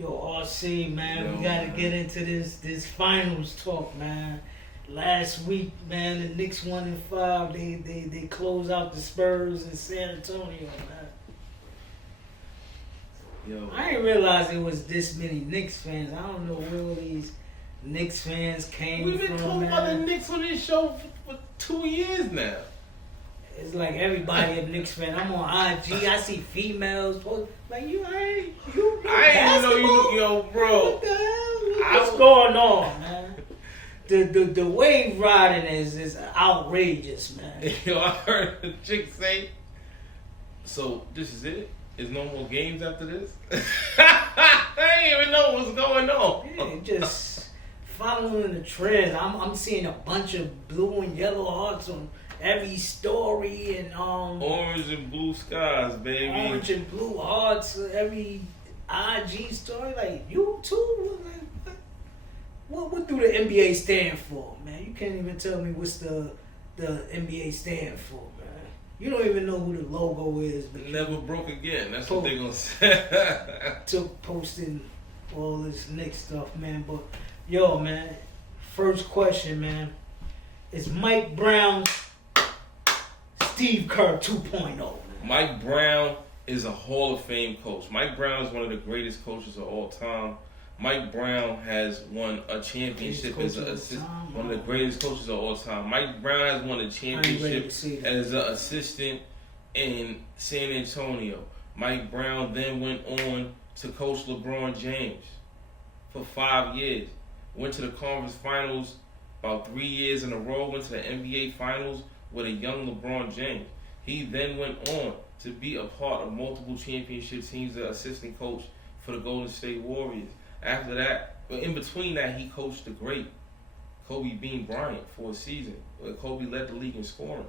Yo, RC, man, we gotta get into this finals talk, man. Last week, man, the Knicks 1-5. They close out the Spurs in San Antonio, man. Yo, I didn't realize it was this many Knicks fans. I don't know where all these Knicks fans came from. we've been talking about the Knicks on this show for 2 years now. It's like everybody a Knicks fan. I'm on IG. I see females post like you ain't you. I didn't even know you knew, yo, bro. What the hell? What's going on, man? The wave riding is outrageous, man. Yo, I heard a chick say, so this is it? Is no more games after this? I didn't even know what was going on. Yeah, just following the trends. I'm seeing a bunch of blue and yellow hearts on every story and Orange and blue skies, baby. orange and blue hearts every IG story. Like you too. Like, what do the NBA stand for, man? You can't even tell me what's the NBA stand for, man. You don't even know who the logo is. But Never broke again. That's what they're gonna say. took posting all this Knicks stuff, man. But yo, man, first question, man, is Mike Brown Steve Kerr 2.0, man? Mike Brown is a Hall of Fame coach. Mike Brown is one of the greatest coaches of all time. Mike Brown has won a championship as one of the greatest coaches of all time. Mike Brown has won a championship as an assistant in San Antonio. Mike Brown then went on to coach LeBron James for 5 years. Went to the conference finals about 3 years in a row. Went to the NBA finals with a young LeBron James. He then went on to be a part of multiple championship teams as an assistant coach for the Golden State Warriors. After that, in between that, he coached the great Kobe Bean Bryant for a season, where Kobe led the league in scoring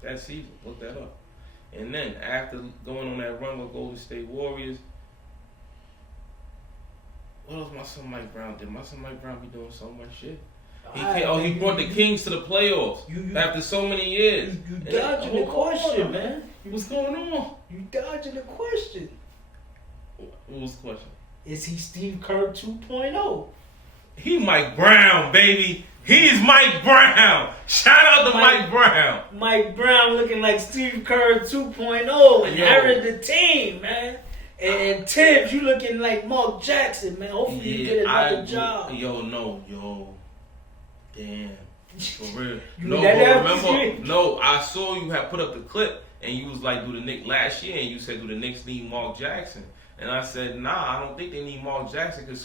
that season. Look that up. And then after going on that run with Golden State Warriors, what else my son Mike Brown did? My son Mike Brown be doing so much shit. He brought the Kings to the playoffs after so many years. You dodging the question, man. What's going on? You dodging the question. What was the question? Is he Steve Kerr 2.0? He Mike Brown, baby. He's Mike Brown. Shout out to Mike Brown. Mike Brown looking like Steve Kerr 2.0. Inherit the team, man. And Tibbs, you looking like Mark Jackson, man. Hopefully you get another job. Damn. For real. Remember? I saw you had put up the clip and you was like, do the Knicks last year, and you said, do the Knicks need Mark Jackson? And I said, nah, I don't think they need Mark Jackson, because as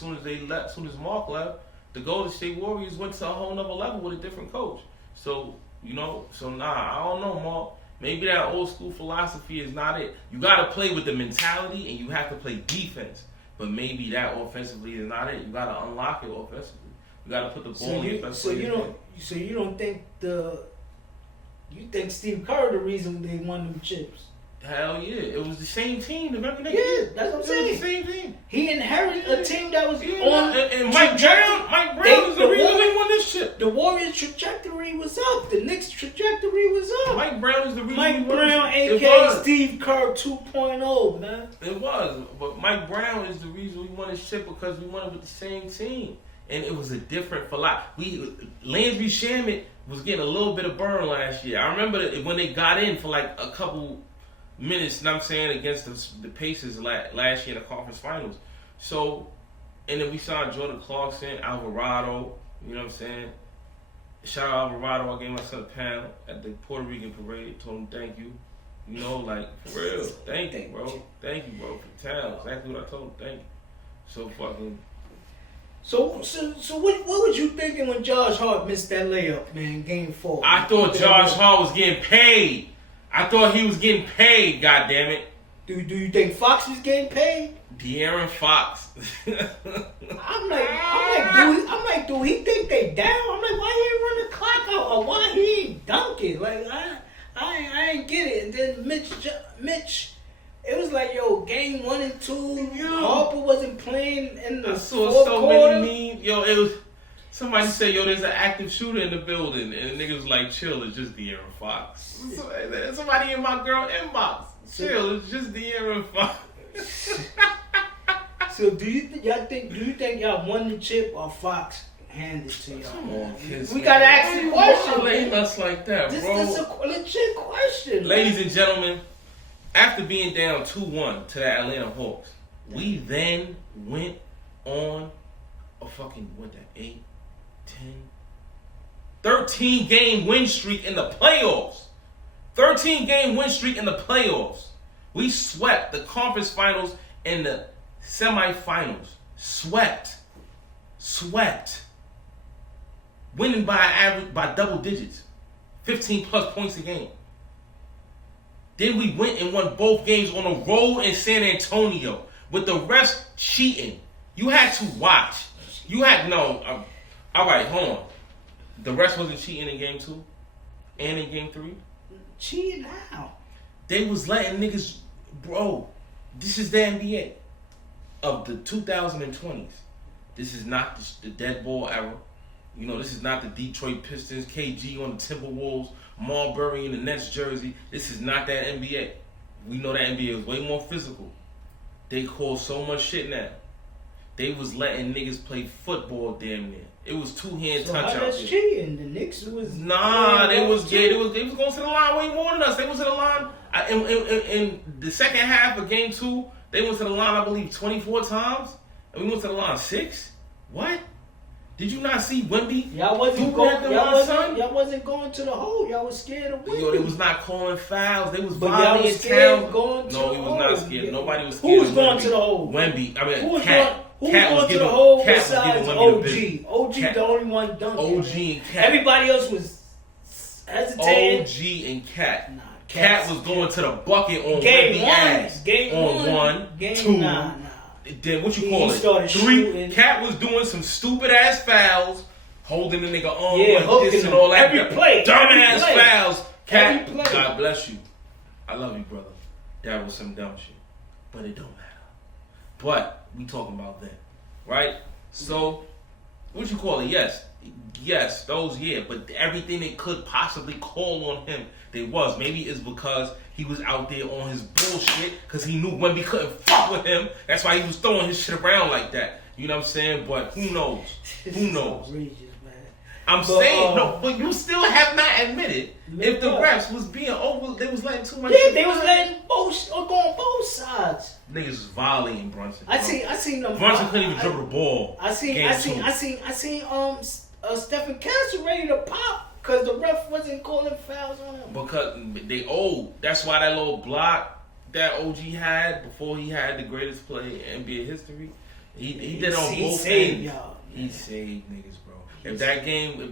soon as Mark left, the Golden State Warriors went to a whole nother level with a different coach. So, I don't know, Mark. Maybe that old school philosophy is not it. You got to play with the mentality, and you have to play defense. But maybe that offensively is not it. You got to unlock it offensively. You got to put the ball in the best So you don't think you think Steve Kerr the reason they won them chips? Hell yeah. It was the same team. Remember that? Yeah, that's what I'm saying. It was the same team. He inherited a team that was on. And Mike Brown is the reason we won this shit. The Warriors' trajectory was up. The Knicks' trajectory was up. Mike Brown is the reason Mike we won Brown, this shit. a.k.a. Steve Kerr 2.0, man. It was. But Mike Brown is the reason we won this shit, because we won it with the same team. And it was a different philosophy. Landry Shamet was getting a little bit of burn last year. I remember when they got in for like a couple minutes, against the Pacers last year in the conference finals. So, and then we saw Jordan Clarkson, Alvarado, you know what I'm saying? Shout out Alvarado, I gave my son a pound at the Puerto Rican parade, told him thank you. For real, thank you, bro. Thank you, bro, for the town. Exactly what I told him, thank you. So fucking... So what was you thinking when Josh Hart missed that layup, man, game 4? I thought Josh Hart was getting paid. I thought he was getting paid, goddammit. Do you think Fox was getting paid? De'Aaron Fox. I'm like, do he think they down? I'm like, why he ain't run the clock out? Or why he ain't dunking? Like, I ain't get it. And then Mitch, it was like, game 1 and 2, Harper wasn't playing in the fourth quarter. Many memes. It was... Somebody said, there's an active shooter in the building. And the nigga was like, chill, it's just De'Aaron Fox. Somebody in my girl inbox. Chill, it's just De'Aaron Fox. So do you think y'all won the chip or Fox handed to y'all? Come on, kids. We gotta ask the question. Blame us like that, This bro. is a legit question. Ladies and gentlemen, after being down 2-1 to the Atlanta Hawks, we then went on a fucking, 8, 10, 13-game win streak in the playoffs. 13-game win streak in the playoffs. We swept the conference finals and the semifinals. Swept. Winning by double digits. 15 plus points a game. Then we went and won both games on the road in San Antonio with the refs cheating. You had to watch. All right, hold on. The refs wasn't cheating in game 2 and in game 3? Cheating how? They was letting niggas, bro, this is the NBA of the 2020s. This is not the dead ball era. You know, this is not the Detroit Pistons, KG on the Timberwolves, Marbury in the Nets jersey. This is not that NBA. We know that NBA is way more physical. They call so much shit now. They was letting niggas play football damn near. It was two-hand touch out there. That's cheating. The Knicks was they was going to the line way more than us. They was to the line in the second half of game 2. They went to the line, I believe, 24 times, and we went to the line 6. What? Did you not see Wemby? Y'all wasn't going to the hole. Y'all was scared of Wemby. Yo, they was not calling fouls. They was violating scared going to the hole. No, we was not scared. Yeah. Nobody was scared. Who was going to the hole? Wemby. I mean, who was Cat. Who Cat was was going to the hole Cat besides OG? OG the only one dunking. OG and Cat. Everybody else was hesitating. OG and Cat. Nah, Cat was going to the bucket on game Wemby one. ass. Game on one, game 2. Nah. Then what you call it? 3. Shooting. Cat was doing some stupid ass fouls, holding the nigga on like this and all that. Every play. Dumb ass fouls. Cat, every play. God bless you. I love you, brother. That was some dumb shit. But it don't matter. But we talking about that. Right? So, what you call it? Yes, those, but everything they could possibly call on him, they was. Maybe it's because he was out there on his bullshit, because he knew Wemby couldn't fuck with him. That's why he was throwing his shit around like that. You know what I'm saying? But who knows? Who knows? Outrageous, man. I'm saying, no, but you still have not admitted if the refs was being over, they was letting too much shit. They was letting on both sides. Niggas was violating Brunson. I seen them. Brunson couldn't even dribble the ball. I seen Stephen Castle ready to pop because the ref wasn't calling fouls on him. Because they old. That's why that little block that OG had before he had the greatest play in NBA history. He did on both ends. Y'all. He saved niggas, bro. If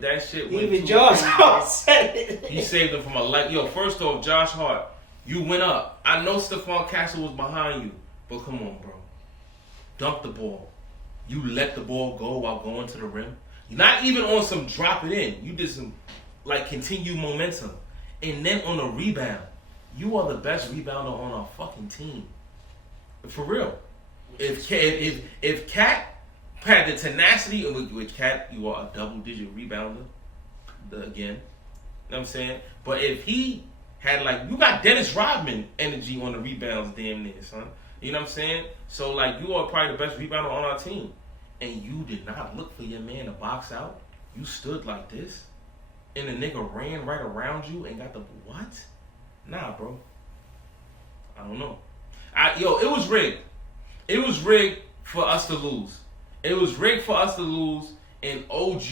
that shit went even Josh Hart said it. He saved them from a light. Yo, first off, Josh Hart, you went up. I know Stephon Castle was behind you, but come on, bro. Dunk the ball. You let the ball go while going to the rim. You're not even on some drop it in. You did some continue momentum. And then on the rebound, you are the best rebounder on our fucking team. For real. If Cat had the tenacity, and with Cat, you are a double-digit rebounder. Again. You know what I'm saying? But if he had, you got Dennis Rodman energy on the rebounds damn near, son. You know what I'm saying? So, you are probably the best rebounder on our team. And you did not look for your man to box out. You stood like this. And the nigga ran right around you and got the... What? Nah, bro. I don't know. It was rigged. It was rigged for us to lose. It was rigged for us to lose. And OG,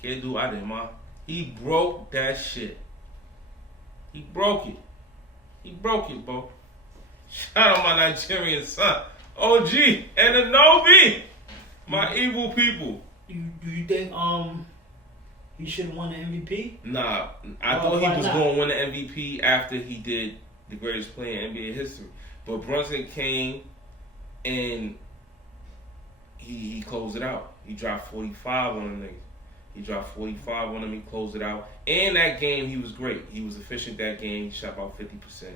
can't do I did, man. He broke that shit. He broke it, bro. Shout out my Nigerian son. OG and Anobi. My evil people. Do you think he should have won the MVP? Nah, I thought he was going to win the MVP after he did the greatest play in NBA history. But Brunson came and he closed it out. He dropped 45 on the niggas. He dropped 45 on him. He closed it out. And that game, he was great. He was efficient that game. He shot about 50%.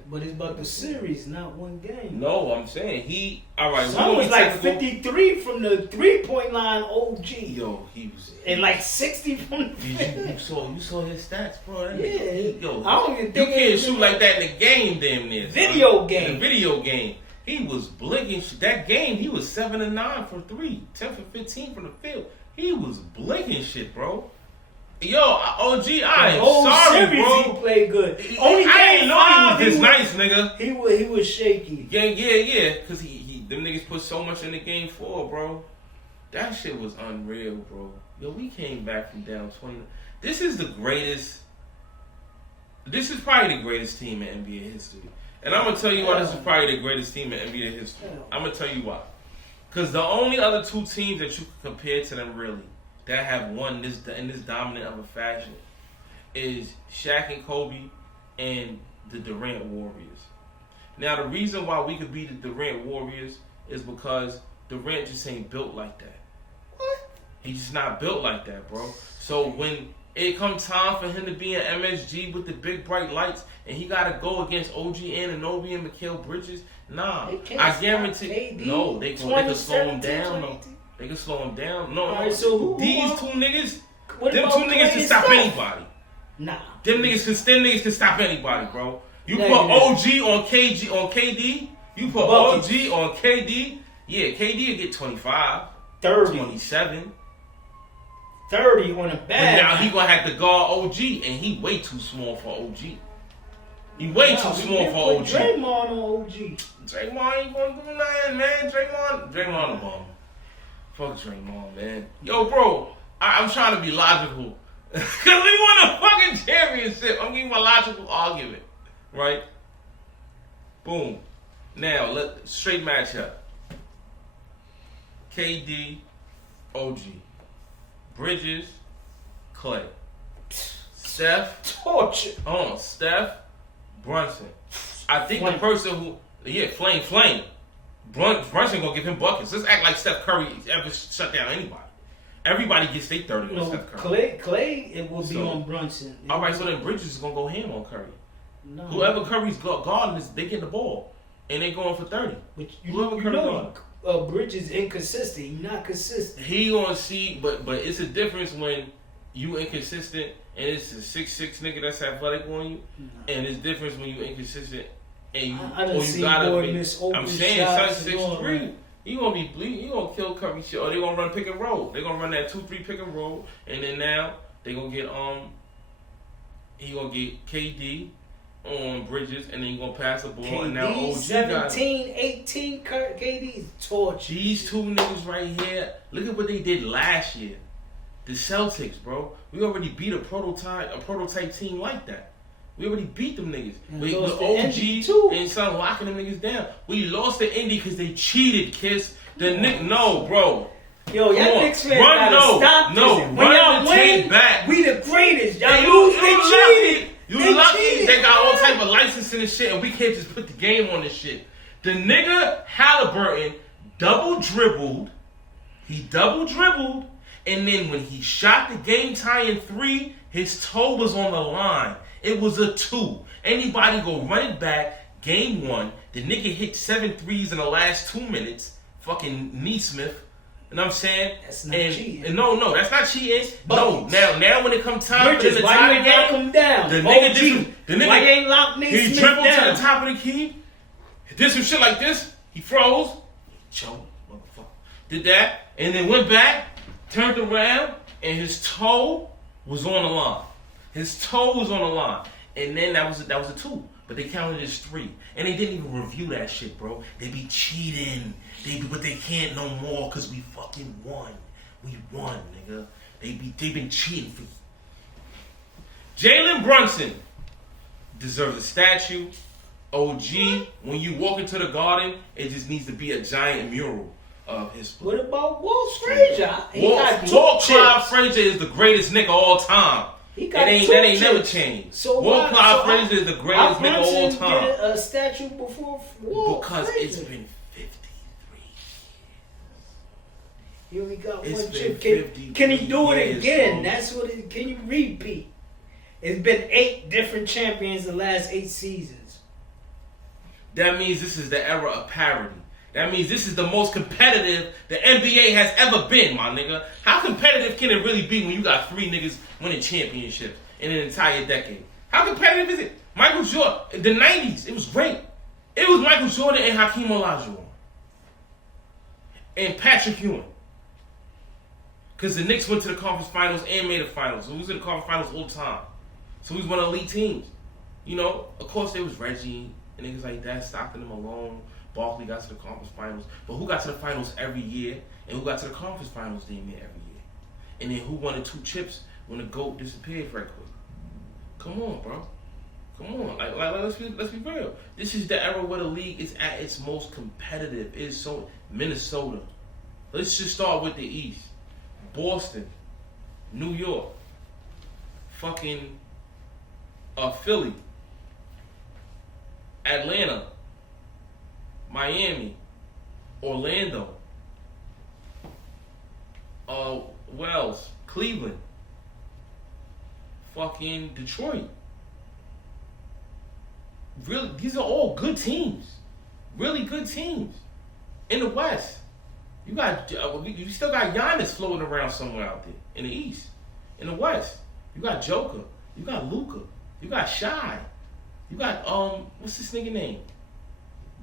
But it's about the series, not one game. No, I'm saying all right. Son was 53 from the 3-point line. OG. Yo, he was. And 60 from the you saw his stats, bro. Yeah. Yo, I don't even think you can't shoot like that in the game, damn near. Video game. In the video game. He was blinking. That game, he was 7 of 9 for 3, 10 for 15 from the field. He was blinking shit, bro. Yo, OG, I am sorry, bro. He played good. Only I didn't know he was this nice, nigga. He was shaky. Yeah. Cause them niggas put so much in the game 4, bro. That shit was unreal, bro. Yo, we came back from down 20. This is the greatest. This is probably the greatest team in NBA history. And I'm going to tell you why this is probably the greatest team in NBA history. I'm going to tell you why. Because the only other 2 teams that you can compare to them, really, that have won this in this dominant of a fashion is Shaq and Kobe and the Durant Warriors. Now, the reason why we could beat the Durant Warriors is because Durant just ain't built like that. What? He's just not built like that, bro. So when it come time for him to be an MSG with the big bright lights, and he got to go against OG Anunoby and Mikal Bridges. Nah, I guarantee. No, they can slow him down. No. They can slow him down. No, right, so these 2 niggas, them 2 niggas can stop anybody. Nah, them niggas can stop anybody, bro. You put OG on KD. You put OG on KD. Yeah, KD will get 25, 30, 27. 30 on the back. But now he gonna have to guard OG, and he way too small for OG. He way too small for OG. Draymond on OG. Draymond ain't gonna do nothing, man. Draymond a bum. Fuck Draymond, man. Yo, bro, I'm trying to be logical. Cause we won a fucking championship. I'm giving my logical argument, right? Boom. Now, straight matchup. KD, OG. Bridges, Clay. Steph. Torture. Steph, Brunson. I think the person who, Flame. Brunson gonna give him buckets. Let's act like Steph Curry ever shut down anybody. Everybody gets their 30 on Steph Curry. Clay, it will be on Brunson. All right, so then Bridges is gonna go ham on Curry. No. Whoever Curry's guarding is they getting the ball, and they going for 30. But whoever Curry guarding. Bridges inconsistent. He's not consistent. He gonna see, but it's a difference when you inconsistent and it's a 6'6" nigga that's athletic on you, and it's difference when you inconsistent and you gotta be. I'm saying son 6'3". You gonna be bleeding. You gonna kill Curry shit, or they gonna run pick and roll. They gonna run that 2-3 pick and roll, and then now they gonna get he gonna get KD on Bridges, and then you gonna pass the ball, KD, and now OG 17, 18, KD's torch. These 2 niggas right here, look at what they did last year. The Celtics, bro. We already beat a prototype team like that. We already beat them niggas. With OG and son locking them niggas down. We lost to Indy because they cheated, Kiss. No, bro. Yo, y'all Knicks fans gotta stop this. When y'all win, we the greatest. Y'all lose, they cheated. You lucky they got all type of licensing and shit, and we can't just put the game on this shit. The nigga Halliburton double dribbled, and then when he shot the game tying 3, his toe was on the line. It was a 2. Anybody go run it back, game 1. The nigga hit 7 threes in the last 2 minutes. Fucking Neesmith. You know what I'm saying? That's not cheating. No, that's not cheating. No, now when it comes time Bridges, for the tie game, knock him down. The nigga why ain't locked Neesmith he dribbled down? to the top of the key. Did some shit like this. He froze. Choke, motherfucker. Did that, and then went back, turned around, and his toe was on the line. And then that was a 2. But they counted as 3. And they didn't even review that shit, bro. They be cheating. But they can't no more because we fucking won. We won, nigga. They been cheating for you. Jalen Brunson deserves a statue. OG, when you walk into the Garden, it just needs to be a giant mural of his play. What about Walt Frazier? Walt Clyde Frazier is the greatest nigga of all time. That ain't never changed. So Walt Clyde Frazier is the greatest nigga of all time. Get a statue before Walt because Frazier. It's been 53 years. He only got one chip. Can he do it again? Bro. That's what it. Can you repeat? It's been 8 different champions the last 8 seasons. That means this is the era of parity. That means this is the most competitive the NBA has ever been, my nigga. How competitive can it really be when you got 3 niggas winning championships in an entire decade? How competitive is it? Michael Jordan, the 90s, it was great. It was Michael Jordan and Hakeem Olajuwon. And Patrick Ewing. Because the Knicks went to the conference finals and made the finals. So we was in the conference finals all the time. So we was one of the elite teams. You know, of course there was Reggie and niggas like that, Stockton and Malone. Barkley got to the conference finals. But who got to the finals every year? And who got to the conference finals damn near every year? And then who won the 2 chips when the GOAT disappeared right quick? Come on, bro. Come on. Like let's be real. This is the era where the league is at its most competitive. It's so Minnesota. Let's just start with the East. Boston, New York, fucking Philly, Atlanta, Miami, Orlando, Wells, Cleveland, fucking Detroit. Really, these are all good teams. Really good teams. In the West. You still got Giannis floating around somewhere out there. In the East. In the West. You got Joker. You got Luka. You got Shy. You got, what's this nigga name?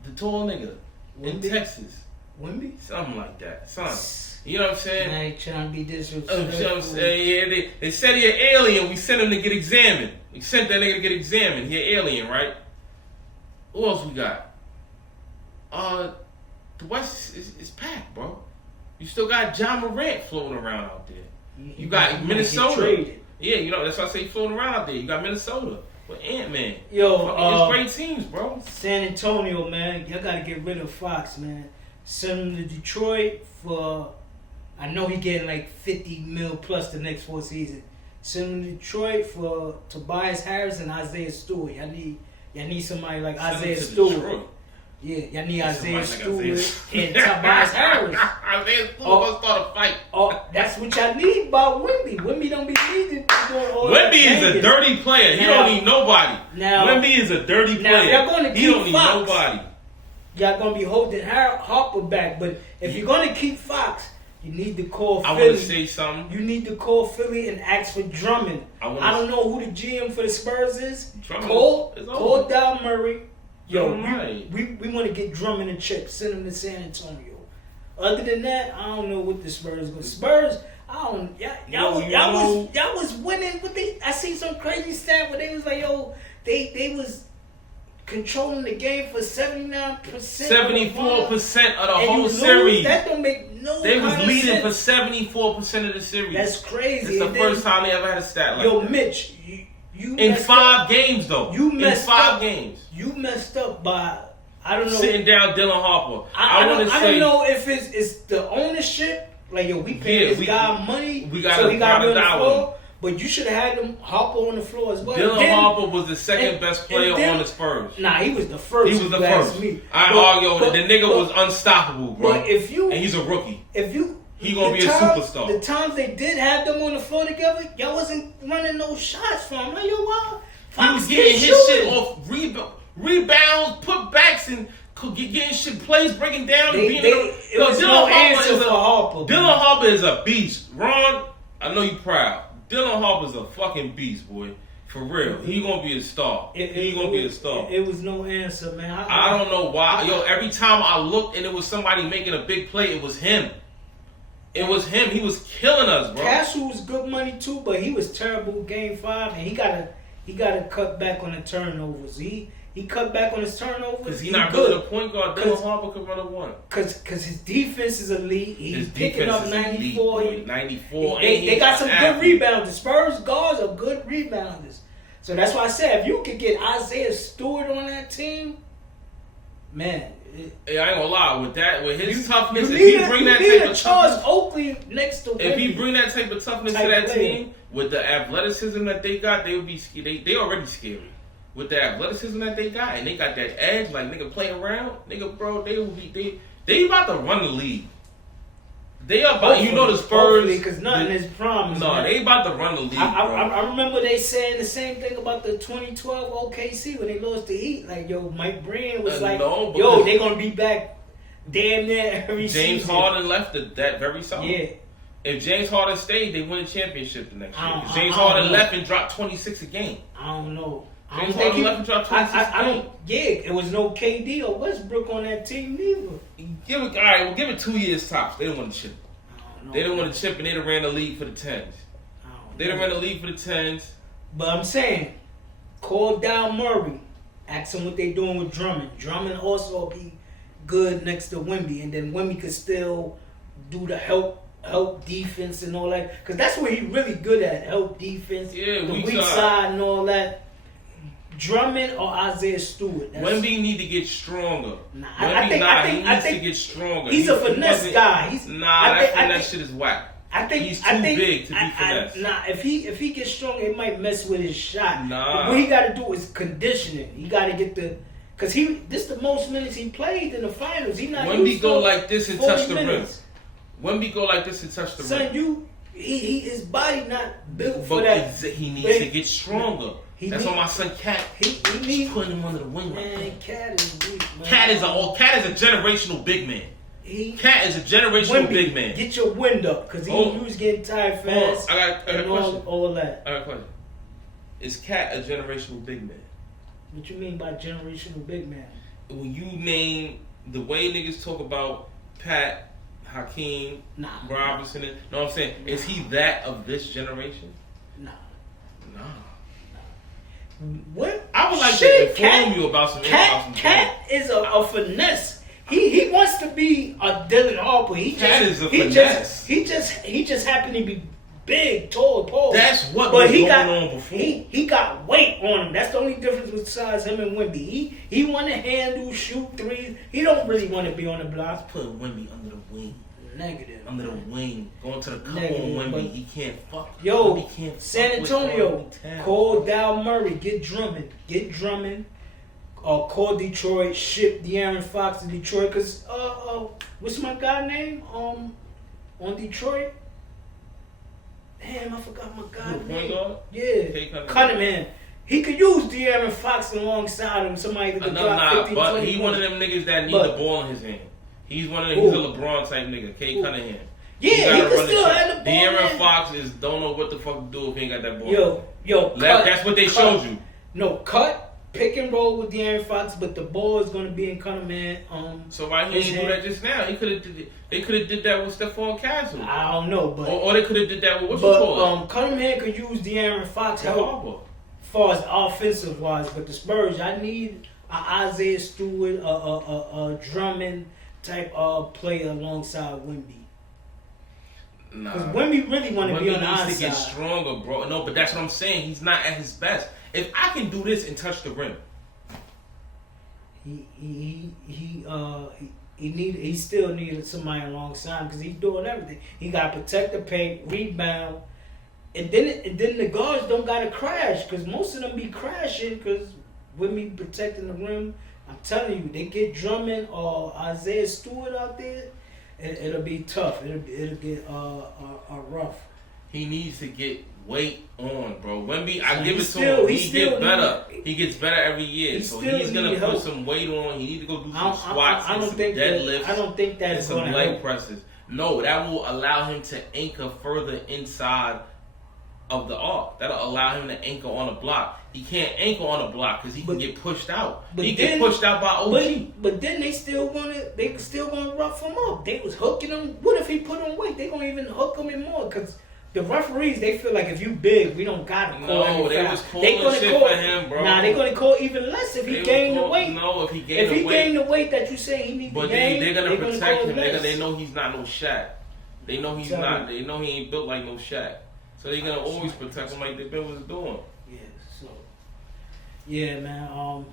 The tall nigga. Wemby? In Texas. Wemby? Something like that. Something. You know what I'm saying? I ain't trying to be disrespectful. You know what I'm saying? Yeah, they said he an alien. We sent him to get examined. We sent that nigga to get examined. He an alien, right? Who else we got? The West is packed, bro. You still got John Morant floating around out there. You got Minnesota. Yeah, you know, that's why I say floating around out there. You got Minnesota with Ant-Man. Yo, it's great teams, bro. San Antonio, man. Y'all got to get rid of Fox, man. Send him to Detroit for, I know he getting like 50 mil plus the next 4 seasons. Send him to Detroit for Tobias Harris and Isaiah Stewart. Y'all need somebody like Isaiah Stewart. Detroit. Yeah, y'all need Isaiah Stewart and Tobias Harris. Isaiah Stewart gonna start a fight. Oh, that's what y'all need about Wemby. Wemby don't be needed. Wemby is a dirty player. He don't need nobody. Now, Wemby is a dirty player. Now, y'all gonna he don't keep need Fox. nobody. Y'all gonna be holding Harper back, but if you're gonna keep Fox, you need to call Philly. I want to say something. You need to call Philly and ask for Drummond. I don't know who the GM for the Spurs is. Call Dal Murray. Yo, we want to get Drummond and Chip. Send him to San Antonio. Other than that, I don't know what the Spurs. But Spurs, I don't. Y'all was winning. But I see some crazy stat where they was like, yo, they was controlling the game for 79%. 74% of the whole series. That don't make no. They was leading sense. for 74% of the series. That's crazy. It's the first time they ever had a stat like that. that. Mitch, you in 5 games though. You messed in 5 up. Games. You messed up by, I don't know. Sitting down Dylan Harper. I don't know if it's the ownership. Like, yo, we paid this guy money, so he got on the floor. But you should have had him Harper on the floor as well. Dylan Harper was the second best player on the Spurs. Nah, he was the first. He was the first. I argue the nigga was unstoppable, bro. But and he's a rookie. He gonna be a superstar. The times they did have them on the floor together, y'all wasn't running no shots for him. Like, yo, wow. He was getting his shit off rebounds, putbacks, and getting shit plays, breaking down. Dylan Harper is a beast. Ron, I know you proud. Dylan Harper's a fucking beast, boy. For real. He gonna be a star. He gonna be a star. It was no answer, man. I don't know why. Yo, every time I looked and it was somebody making a big play, it was him. It was him. He was killing us, bro. Castle was good money too, but he was terrible Game 5, and he gotta cut back on the turnovers. He cut back on his turnovers. Because he's not really a point guard. Dylan Harper could run a one. Because his defense is elite. He's picking up 94. 94. They got some good rebounds. The Spurs guards are good rebounders. So that's why I said, if you could get Isaiah Stewart on that team, man. I ain't gonna lie, with his toughness, if he bring that type of Charles Oakley next to if he bring that type of toughness to that team, with the athleticism that they got, they would be they already scary. With the athleticism that they got, and they got that edge, like nigga play around, nigga, bro, they about to run the league. They about, the Spurs, because nothing is promised. No, they about to run the league. I remember they saying the same thing about the 2012 OKC when they lost the Heat. Like, yo, Mike Breen was they gonna be back damn near every season. James Harden left that very summer. Yeah. If James Harden stayed, they win a championship the next year. If James I don't Harden know. left and dropped 26 a game. I don't know. James Harden left and dropped 26 I a game. don't. Yeah, it was no KD or Westbrook on that team neither. Give it 2 years tops. They didn't win the chip. They didn't win the chip, and they done ran the league for the 10s. They done ran the league for the 10s. But I'm saying, call down Murray. Ask him what they doing with Drummond. Drummond also be good next to Wemby, and then Wemby could still do the help defense and all that. Because that's what he really good at, help defense, Yeah, the weak side and all that. Drummond or Isaiah Stewart. Wemby need to get stronger. Nah, he needs to get stronger. He's a finesse guy. That finesse shit is whack. I think he's too big to be finesse. If he gets stronger, it might mess with his shot. Nah. What he got to do is conditioning. He got to get because this the most minutes he played in the finals. He not. Wemby go like this and touch the rim. minutes. Wemby go like this and touch the rim. Son, his body not built for that. He needs to get stronger. That's why my son Cat. He needs putting him under the wing. Man, Cat is weak. Man. Cat is a generational big man. Cat is a generational big man. Get your wind up, because he was getting tired fast. I got a question. All that. I got a question. Is Cat a generational big man? What you mean by generational big man? When you name the way niggas talk about Pat, Hakeem, Robinson, know what I'm saying? Is he that of this generation? Nah. What? I would like to inform you about some Cat is a finesse. He wants to be a Dylan Harper. Cat is a finesse. He just happened to be big, tall, Paul. That's what was going on before. He got weight on him. That's the only difference besides him and Wemby. He want to handle, shoot threes. He don't really want to be on the block. Put Wemby under the wing. Negative. Under the wing. Going to the cup on Wemby. He can't fuck. Yo, Wemby can't San Antonio, call Dal Murray. Get Drummond. Call Detroit. Ship De'Aaron Fox to Detroit. Because, what's my guy name? On Detroit? Damn, I forgot my guy's name. Yeah. Cunningham. He could use De'Aaron Fox alongside him. Somebody that could drop 15, but 20 he one of them niggas that need the ball in his hand. He's one of them. He's a LeBron type nigga. Cunningham. Yeah, he can still have the ball. De'Aaron Fox don't know what the fuck to do if he ain't got that ball. Yo, that's what they showed you. No, pick and roll with De'Aaron Fox, but the ball is going to be in Cunningham. So why he didn't do that just now? They could have did that with Stephon Castle. I don't know, but or they could have did that with what you call it. Cunningham could use De'Aaron Fox help as far as offensive wise, but the Spurs, I need an Isaiah Stewart, a Drummond type of player alongside Wemby. Because Wemby really want to be on the outside. He needs to get stronger, bro. No, but that's what I'm saying. He's not at his best. If I can do this and touch the rim, he still needed somebody alongside because he's doing everything. He got to protect the paint, rebound, and then the guards don't got to crash because most of them be crashing because Wemby protecting the rim. I'm telling you, they get Drummond or Isaiah Stewart out there, it'll be tough. It'll get rough. He needs to get weight on, bro. Wemby, I give it to him. He gets better. He gets better every year. So he's gonna put some weight on. He needs to go do some squats, some deadlifts. I don't think that is some leg presses. No, that will allow him to anchor further inside of the arc. That'll allow him to anchor on a block. He can't anchor on a block because he can get pushed out. He get pushed out by OG. But then they still gonna rough him up. They was hooking him. What if he put on weight? They gonna even hook him in more because the referees, they feel like if you big, we don't got to call No, they was calling shit for him, bro. Nah, they gonna call even less if he gained the weight. No, if he gained the weight that you say he needs to gain, they're gonna protect him. They know he's not no Shaq. They know he's not. They know he ain't built like no Shaq. So they're gonna always protect him like they been was doing. Yeah. So. Yeah, man.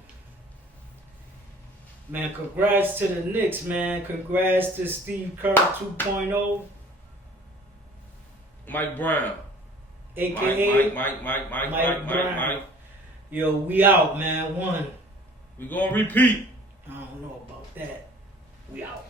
Man, congrats to the Knicks, man. Congrats to Steve Kerr 2.0. Mike Brown. AKA Mike. Yo, we out, man. 1. We gonna repeat. I don't know about that. We out.